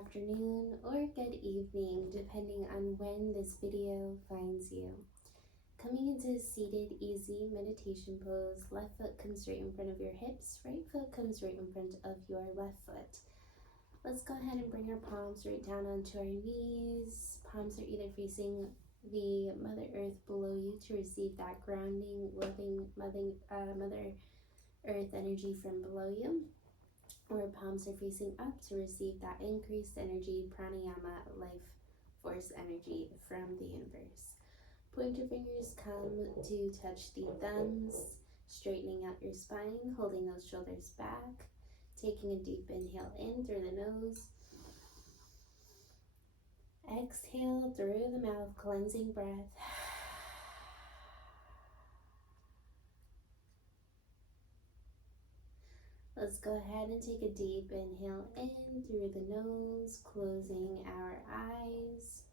afternoon, or good evening, depending on when this video finds you. Coming into a seated, easy meditation pose, left foot comes right in front of your hips, right foot comes right in front of your left foot. Let's go ahead and bring our palms right down onto our knees. Palms are either facing the Mother Earth below you to receive that grounding, loving Mother Earth energy from below you, or palms are facing up to receive that increased energy, pranayama, life force energy from the universe. Pointer fingers come to touch the thumbs, straightening out your spine, holding those shoulders back, taking a deep inhale in through the nose. Exhale through the mouth, cleansing breath. Let's go ahead and take a deep inhale in through the nose, closing our eyes.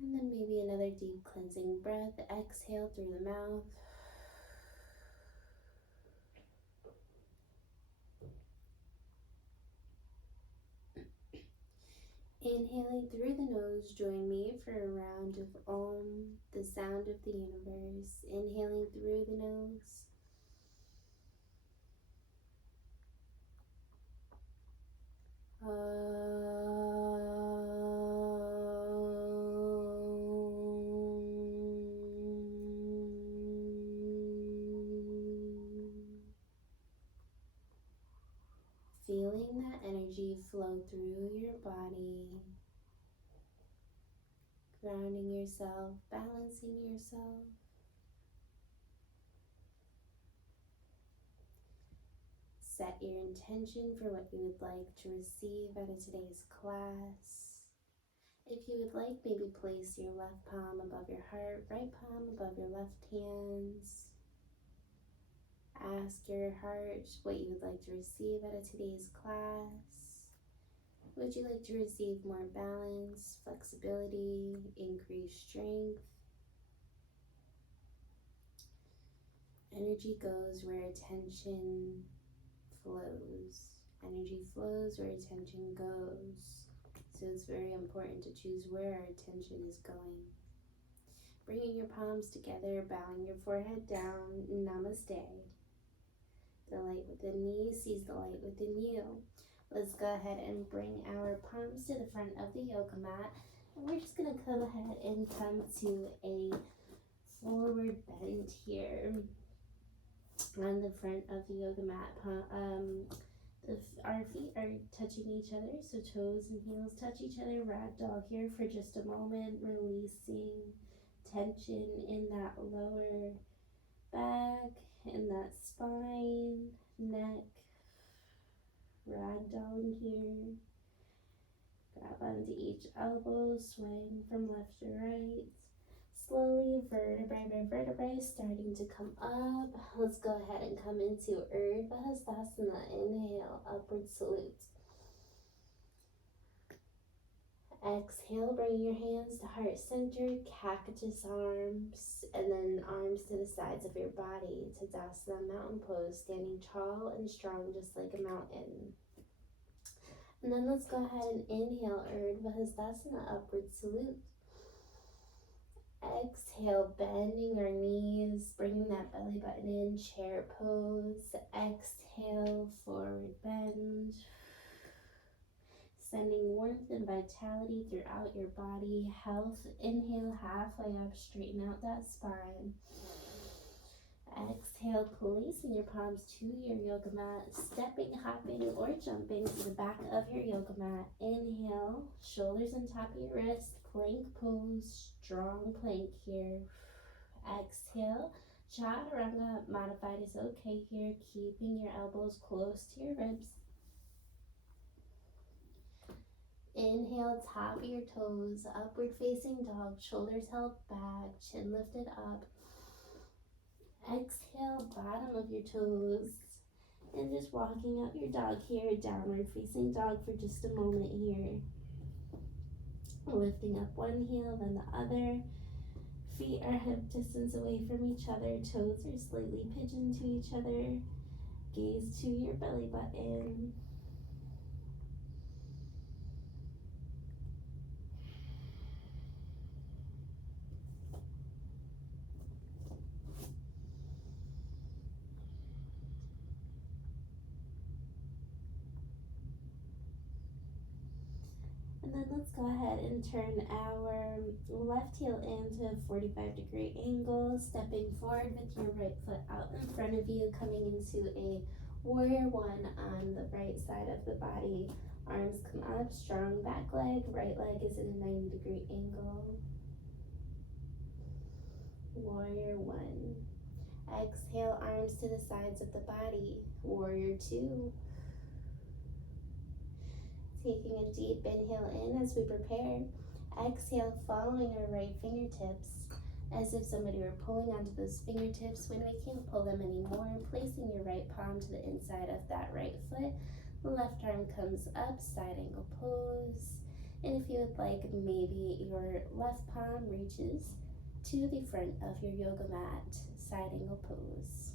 And then maybe another deep cleansing breath. Exhale through the mouth. Inhaling through the nose, join me for a round of Om, the sound of the universe. Inhaling through the nose. Feeling that energy flow through your body, grounding yourself, balancing yourself. Set your intention for what you would like to receive out of today's class. If you would like, maybe place your left palm above your heart, right palm above your left hands. Ask your heart what you would like to receive out of today's class. Would you like to receive more balance, flexibility, increased strength? Energy goes where attention flows. Energy flows where attention goes. So it's very important to choose where our attention is going. Bringing your palms together, bowing your forehead down, namaste. The light within me sees the light within you. Let's go ahead and bring our palms to the front of the yoga mat. And we're just going to go ahead and come to a forward bend here on the front of the yoga mat. Our feet are touching each other, so toes and heels touch each other. Ragdoll here for just a moment, releasing tension in that lower back, in that spine, neck. Ragdolling here. Grab onto each elbow, swaying from left to right. Slowly, vertebrae by vertebrae, starting to come up. Let's go ahead and come into Urdhva Hastasana. Inhale, upward salute. Exhale, bring your hands to heart center, cactus arms, and then arms to the sides of your body. Tadasana, mountain pose, standing tall and strong just like a mountain. And then let's go ahead and inhale, Urdhva Hastasana, upward salute. Exhale, bending our knees, bringing that belly button in, chair pose. Exhale, forward bend. Sending warmth and vitality throughout your body. Health, inhale, halfway up, straighten out that spine. Exhale, placing your palms to your yoga mat, stepping, hopping, or jumping to the back of your yoga mat. Inhale, shoulders on top of your wrist, plank pose, strong plank here. Exhale, chaturanga, modified is okay here, keeping your elbows close to your ribs. Inhale, top of your toes, upward facing dog, shoulders held back, chin lifted up. Exhale, bottom of your toes, and just walking out your dog here, downward facing dog for just a moment here. Lifting up one heel, then the other. Feet are hip distance away from each other, toes are slightly pigeoned to each other. Gaze to your belly button. And then let's go ahead and turn our left heel into a 45-degree angle, stepping forward with your right foot out in front of you, coming into a warrior one on the right side of the body. Arms come up, strong back leg, right leg is in a 90-degree angle. Warrior one. Exhale, arms to the sides of the body. Warrior two. Taking a deep inhale in as we prepare. Exhale, following our right fingertips as if somebody were pulling onto those fingertips. When we can't pull them anymore, placing your right palm to the inside of that right foot. Left arm comes up, side angle pose. And if you would like, maybe your left palm reaches to the front of your yoga mat, side angle pose.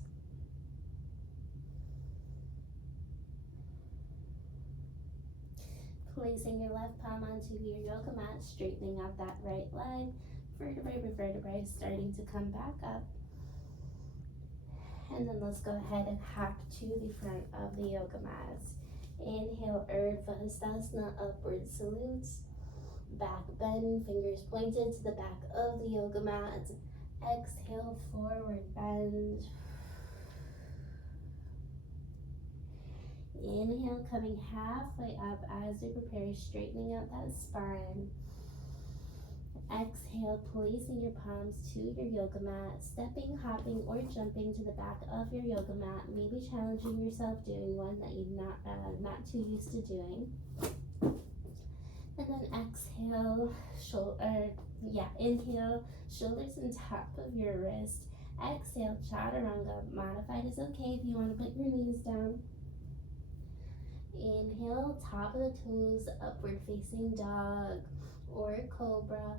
Placing your left palm onto your yoga mat, straightening out that right leg, vertebrae by vertebrae starting to come back up. And then let's go ahead and hop to the front of the yoga mat. Inhale, Urdhva Hastasana, upward salutes. Back bend, fingers pointed to the back of the yoga mat. Exhale, forward bend. Inhale, coming halfway up as we prepare, straightening out that spine. Exhale, placing your palms to your yoga mat, stepping, hopping, or jumping to the back of your yoga mat, maybe challenging yourself doing one that you're not too used to doing. And then exhale, inhale, shoulders on top of your wrist. Exhale, chaturanga. Modified is okay if you want to put your knees down. Inhale, top of the toes, upward facing dog or cobra.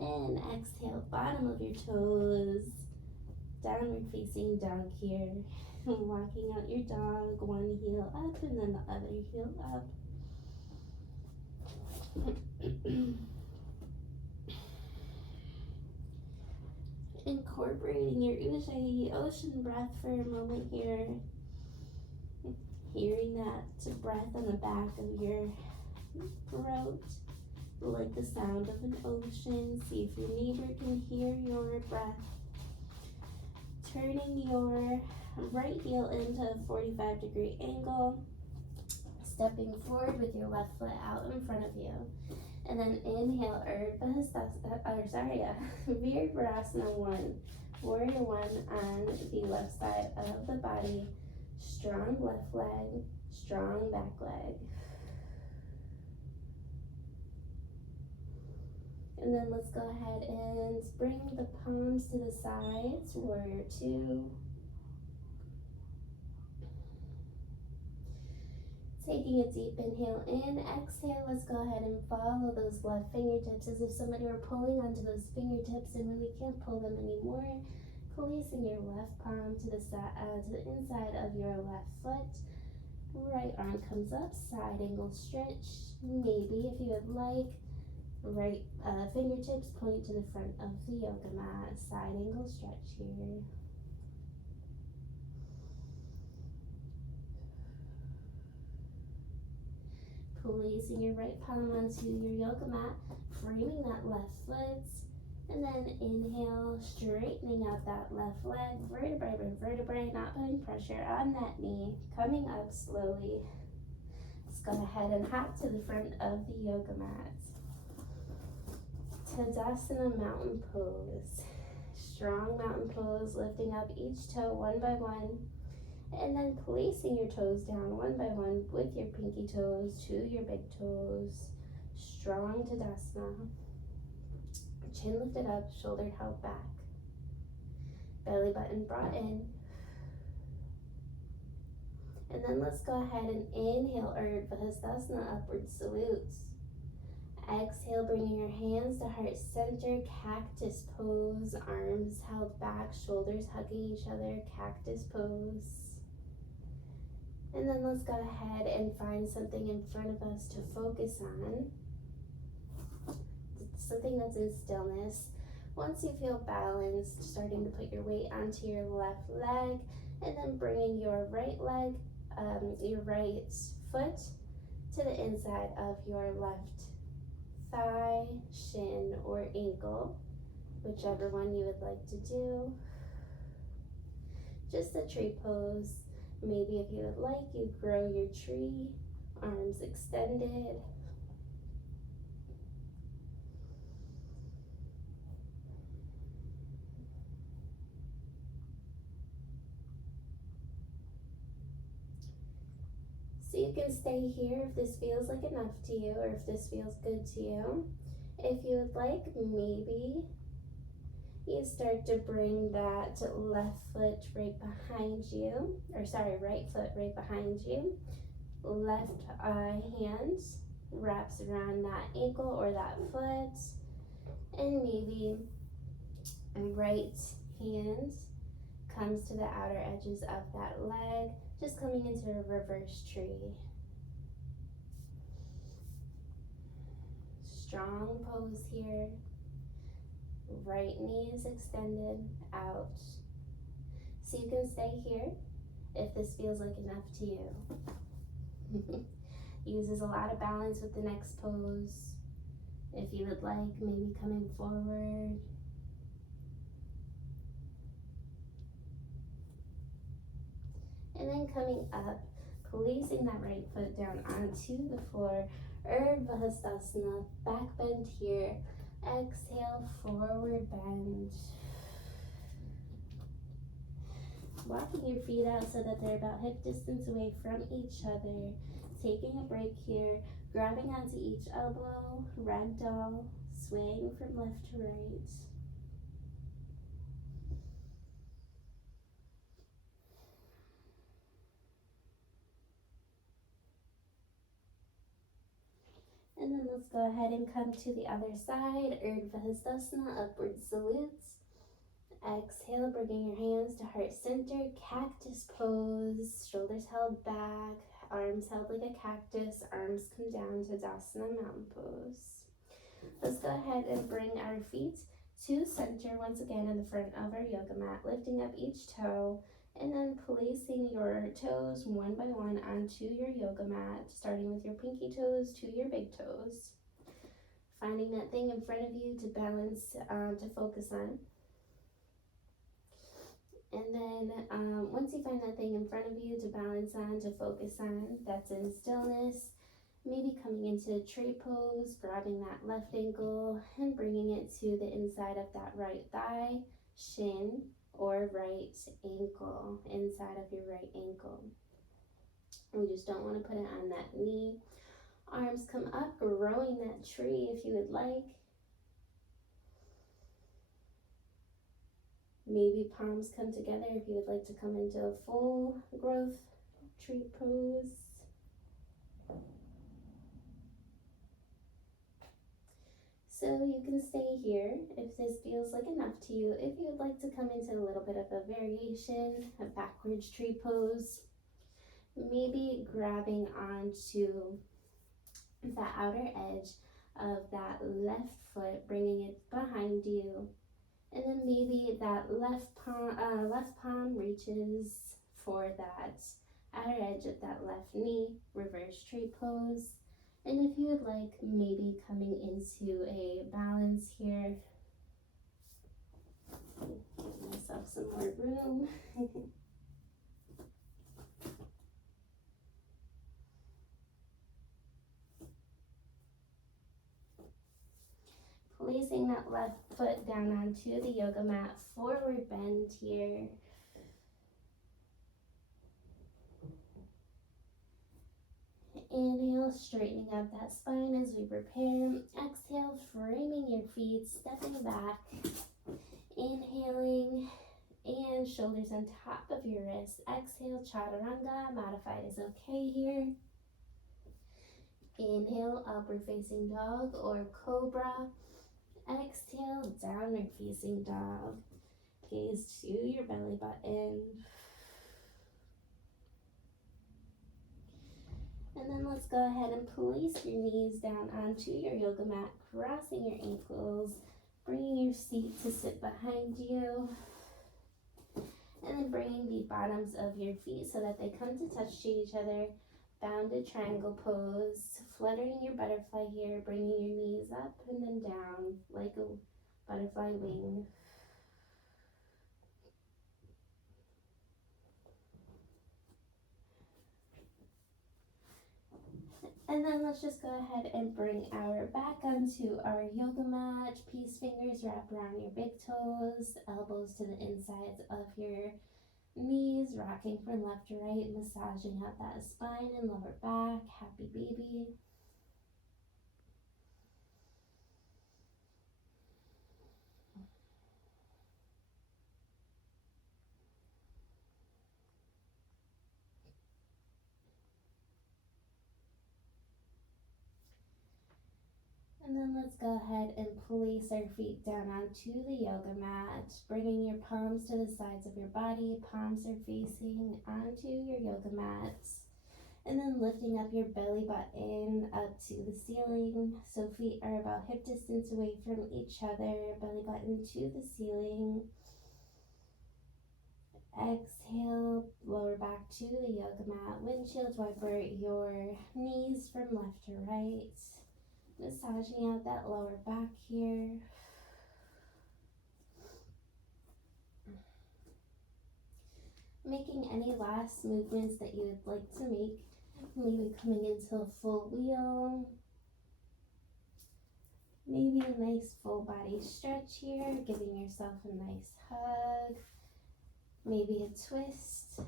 And exhale, bottom of your toes, downward facing dog here. Walking out your dog, one heel up and then the other heel up. Incorporating your Ujjayi ocean breath for a moment here. Hearing that breath on the back of your throat, like the sound of an ocean. See if your neighbor can hear your breath. Turning your right heel into a 45-degree angle. Stepping forward with your left foot out in front of you. And then inhale, Virabhadrasana 1. Warrior 1 on the left side of the body. Strong left leg, strong back leg. And then let's go ahead and bring the palms to the sides, warrior 2. Taking a deep inhale in, exhale, let's go ahead and follow those left fingertips as if somebody were pulling onto those fingertips, and when we can't pull them anymore, placing your left palm to the inside of your left foot. Right arm comes up, side angle stretch. Maybe if you would like, right fingertips point to the front of the yoga mat, side angle stretch here. Placing your right palm onto your yoga mat, framing that left foot, and then inhale, straightening out that left leg, vertebrae by vertebrae, not putting pressure on that knee, coming up slowly. Let's go ahead and hop to the front of the yoga mat. Tadasana mountain pose. Strong mountain pose, lifting up each toe one by one. And then placing your toes down one by one with your pinky toes to your big toes. Strong Tadasana. Chin lifted up, shoulder held back. Belly button brought in. And then let's go ahead and inhale, Urdhva Hastasana, upward salutes. Exhale, bringing your hands to heart center, cactus pose, arms held back, shoulders hugging each other, cactus pose. And then let's go ahead and find something in front of us to focus on. Something that's in stillness. Once you feel balanced, starting to put your weight onto your left leg, and then bringing your right leg, your right foot to the inside of your left thigh, shin, or ankle, whichever one you would like to do. Just a tree pose. Maybe if you would like, you grow your tree, arms extended. So you can stay here if this feels like enough to you, or if this feels good to you. If you would like, maybe you start to bring that left foot right behind you, or sorry, right foot right behind you. Left hand wraps around that ankle or that foot, and maybe right hand comes to the outer edges of that leg, just coming into a reverse tree. Strong pose here. Right knee is extended out. So you can stay here if this feels like enough to you. Uses a lot of balance with the next pose. If you would like, maybe coming forward. And then coming up, placing that right foot down onto the floor. Vinyasa, back bend here. Exhale, forward bend. Walking your feet out so that they're about hip distance away from each other. Taking a break here, grabbing onto each elbow, ragdoll, swaying from left to right. And then let's go ahead and come to the other side. Urdhva, upward salutes. Exhale, bringing your hands to heart center, cactus pose, shoulders held back, arms held like a cactus, arms come down to Dasana mountain pose. Let's go ahead and bring our feet to center once again in the front of our yoga mat, lifting up each toe, and then placing your toes one by one onto your yoga mat, starting with your pinky toes to your big toes. Finding that thing in front of you to balance, to focus on. And then once you find that thing in front of you to balance on, to focus on, that's in stillness, maybe coming into tree pose, grabbing that left ankle and bringing it to the inside of that right thigh, shin, or right ankle, inside of your right ankle. We just don't want to put it on that knee. Arms come up, growing that tree if you would like. Maybe palms come together if you would like to come into a full growth tree pose. So you can stay here if this feels like enough to you. If you would like to come into a little bit of a variation, a backwards tree pose, maybe grabbing onto the outer edge of that left foot, bringing it behind you. And then maybe that left palm reaches for that outer edge of that left knee, reverse tree pose. And if you would like, maybe coming into a balance here. Give myself some more room. Placing that left foot down onto the yoga mat, forward bend here. Inhale, straightening up that spine as we prepare. Exhale, framing your feet, stepping back. Inhaling, and shoulders on top of your wrists. Exhale, chaturanga, modified is okay here. Inhale, upward facing dog or cobra. Exhale, downward facing dog. Gaze to your belly button. And then let's go ahead and place your knees down onto your yoga mat, crossing your ankles, bringing your seat to sit behind you. And then bringing the bottoms of your feet so that they come to touch to each other Bounded triangle pose, fluttering your butterfly here, bringing your knees up and then down like a butterfly wing. And then let's just go ahead and bring our back onto our yoga mat. Peace fingers wrap around your big toes, elbows to the insides of your knees, rocking from left to right, massaging out that spine and lower back. Happy baby. And then let's go ahead and place our feet down onto the yoga mat, bringing your palms to the sides of your body. Palms are facing onto your yoga mat. And then lifting up your belly button up to the ceiling. So feet are about hip distance away from each other, belly button to the ceiling. Exhale, lower back to the yoga mat. Windshield wiper your knees from left to right. Massaging out that lower back here. Making any last movements that you would like to make. Maybe coming into a full wheel. Maybe a nice full body stretch here, giving yourself a nice hug. Maybe a twist.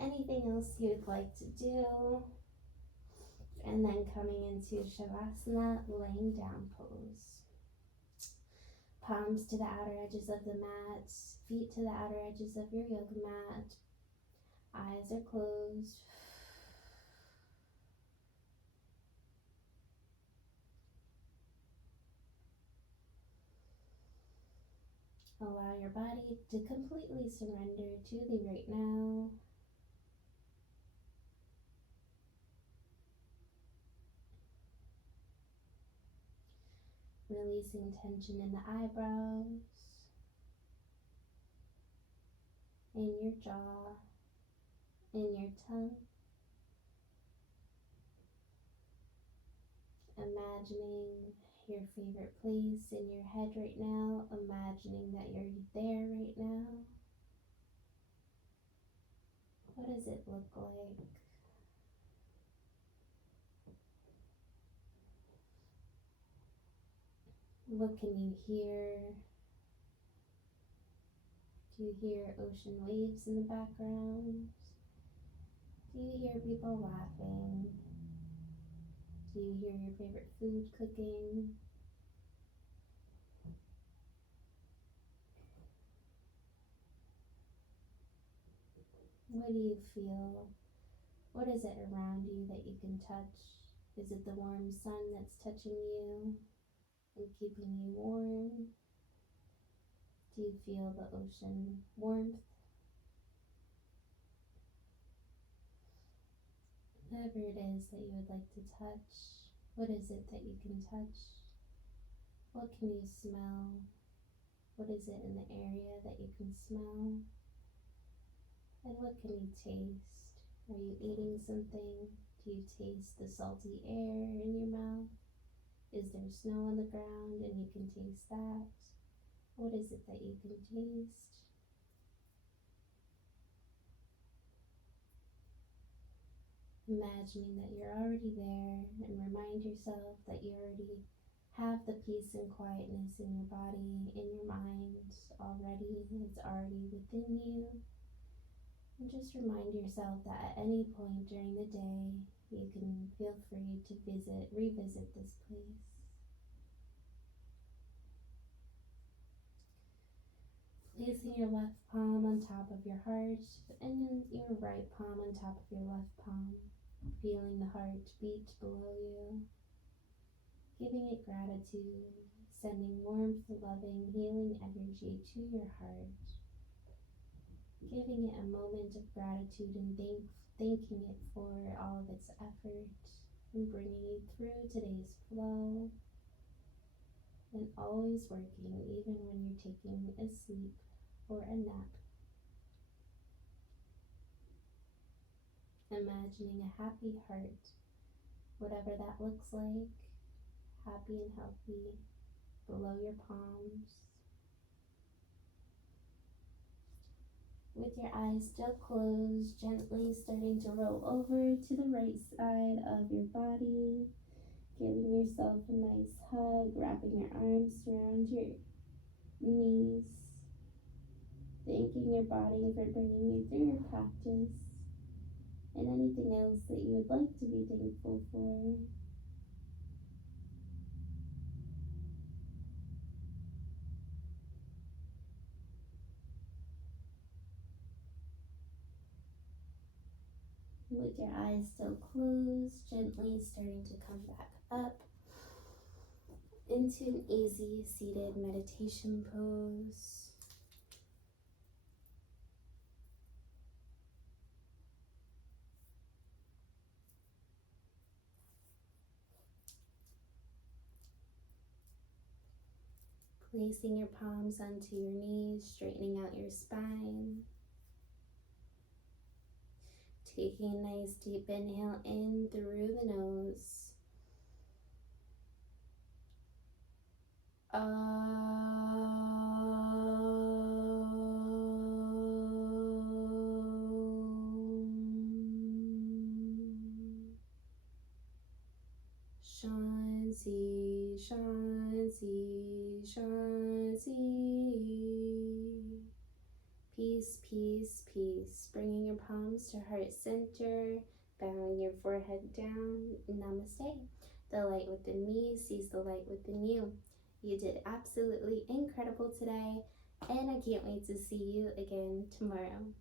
Anything else you would like to do. And then coming into Shavasana, laying down pose. Palms to the outer edges of the mat, feet to the outer edges of your yoga mat. Eyes are closed. Allow your body to completely surrender to the right now. Releasing tension in the eyebrows, in your jaw, in your tongue. Imagining your favorite place in your head right now, imagining that you're there right now. What does it look like? What can you hear? Do you hear ocean waves in the background? Do you hear people laughing? Do you hear your favorite food cooking? What do you feel? What is it around you that you can touch? Is it the warm sun that's touching you and keeping you warm? Do you feel the ocean warmth? Whatever it is that you would like to touch, what is it that you can touch? What can you smell? What is it in the area that you can smell? And what can you taste? Are you eating something? Do you taste the salty air in your mouth? Is there snow on the ground and you can taste that? What is it that you can taste? Imagining that you're already there, and remind yourself that you already have the peace and quietness in your body, in your mind already. It's already within you. And just remind yourself that at any point during the day, you can feel free to revisit this place. Placing your left palm on top of your heart and then your right palm on top of your left palm. Feeling the heart beat below you. Giving it gratitude, sending warmth, loving, healing energy to your heart. Giving it a moment of gratitude and thanking it for all of its effort and bringing you through today's flow. And always working even when you're taking a sleep or a nap. Imagining a happy heart, whatever that looks like, happy and healthy, below your palms. With your eyes still closed, gently starting to roll over to the right side of your body, giving yourself a nice hug, wrapping your arms around your knees, thanking your body for bringing you through your practice, and anything else that you would like to be thankful for. With your eyes still closed, gently starting to come back up into an easy seated meditation pose. Placing your palms onto your knees, straightening out your spine. Taking a nice deep inhale in through the nose. Shanti, Shanti, Shanti. Peace, peace, peace. Bringing your palms to heart center, bowing your forehead down. Namaste. The light within me sees the light within you. You did absolutely incredible today, and I can't wait to see you again tomorrow.